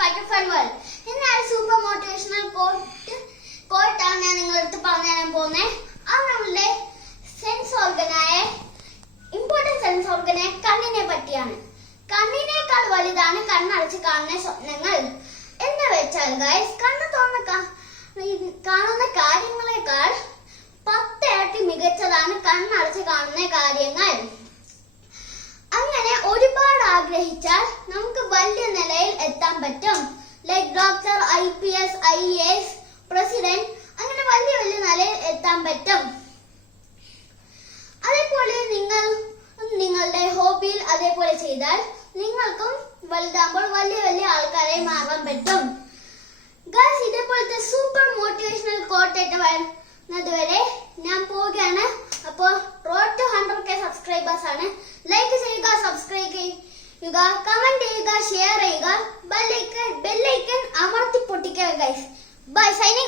Back fun world എന്നാൽ super motivational quote കോട്ടാണ് ഞാൻ നിങ്ങളടുത്ത് പറഞ്ഞു തരാൻ പോകുന്നത് അത് നമ്മളുടെ സെൻസ് ഓർഗനായ ഇമ്പോർട്ടന്റ് സെൻസ് ഓർഗനായ കണ്ണിനെ പറ്റിയാണ്. കണ്ണിനേക്കാൾ വലുതാണ് കണ്ണടച്ച് കാണുന്ന സ്വപ്നങ്ങൾ. എന്ന് വെച്ചാൽ ഗൈസ് കണ്ണ് തുറന്ന് കാണുന്ന കാര്യങ്ങളെക്കാൾ പത്തിരട്ടി മികച്ചതാണ് കണ്ണടച്ച് കാണുന്ന കാര്യങ്ങൾ. അങ്ങനെ ഒരുപാട് ആഗ്രഹിച്ചാൽ നമുക്ക് വലിയ നിലയിൽ എത്താൻ പറ്റും like doctor I P S I S president അങ്ങനെ വലിയ വലിയ നിലയിൽ എത്താൻ പറ്റും. അതേപോലെ നിങ്ങൾ നിങ്ങളുടെ ഹോബിയിൽ അതേപോലെ ചെയ്താൽ നിങ്ങൾക്കും വലുതാകുമ്പോൾ വലിയ വലിയ ആൾക്കാരെ മാറാൻ പറ്റും. ഗായ്സ് ഇതേപോലത്തെ സൂപ്പർ മോട്ടിവേഷണൽ കോട്ടായിട്ട് വരുന്നത് വരെ ഞാൻ പോവുകയാണ്. അപ്പോൾ road to hundred K subscribers ആണ്. ലൈക്ക് ചെയ്യുക സബ്സ്ക്രൈബ് ചെയ്യുക കമന്റ് ചെയ്യുക ഷെയർ ചെയ്യുക. by signing